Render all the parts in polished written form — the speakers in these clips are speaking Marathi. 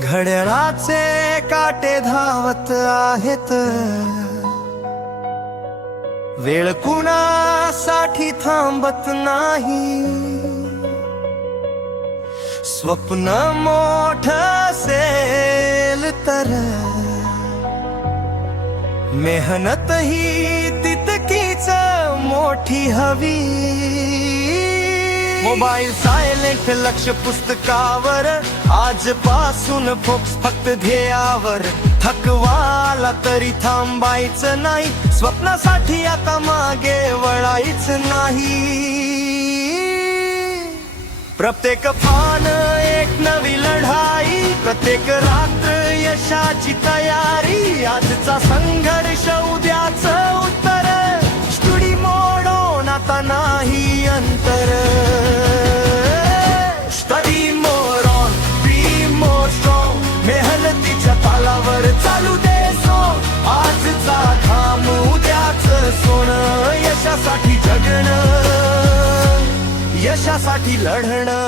घड्याळाचे काटे धावत आहेत, वेळ कुणासाठी थांबत नाही. स्वप्न मोठं असेल तर मेहनत ही तितकीच मोठी हवी. मोबाईल सायलेंट, लक्ष पुस्तकावर, आजपासून फोक्स फक्त ध्येयावर. थकवाला तरी थांबायचं नाही, स्वप्नासाठी आता मागे वळायच नाही. प्रत्येक पान एक नवी लढाई, प्रत्येक रात्र यशाची तयारी. आजचा संघर्ष उद्याचं उत्तर, स्टडी मोडून आता नाही अंतर. Study more on, be more strong, मेहनतीच्या तालावर चालू दे सॉन्ग. आजचा घाम उद्याचं सोनं, यशासाठी जगणं, यशासाठी लढणं.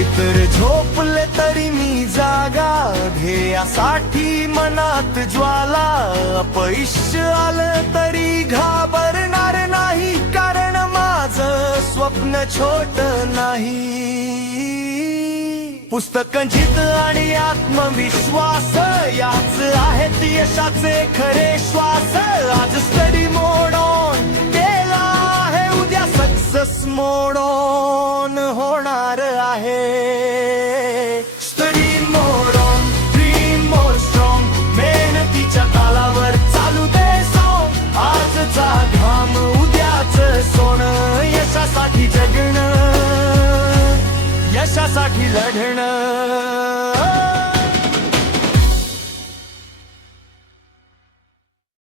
इतर झोपले तरी मी जागा, ध्येयासाठी मनात ज्वाला. अपयश आलं तरी घाबरणार नाही, कारण माझं स्वप्न छोट नाही. पुस्तक, जिद्द आणि आत्मविश्वास याच आहेत यशाचे खरे श्वास. आज स्टडी मोड ऑन केला आहे, उद्या सक्सेस मोड ऑन होणार आहे. Study mode on, dream more strong, मेहनतीच्या तालावर चालू दे सॉन्ग. आजचा घाम उद्याचं सोनं, यशासाठी जगणं, यशासाठी लढणं.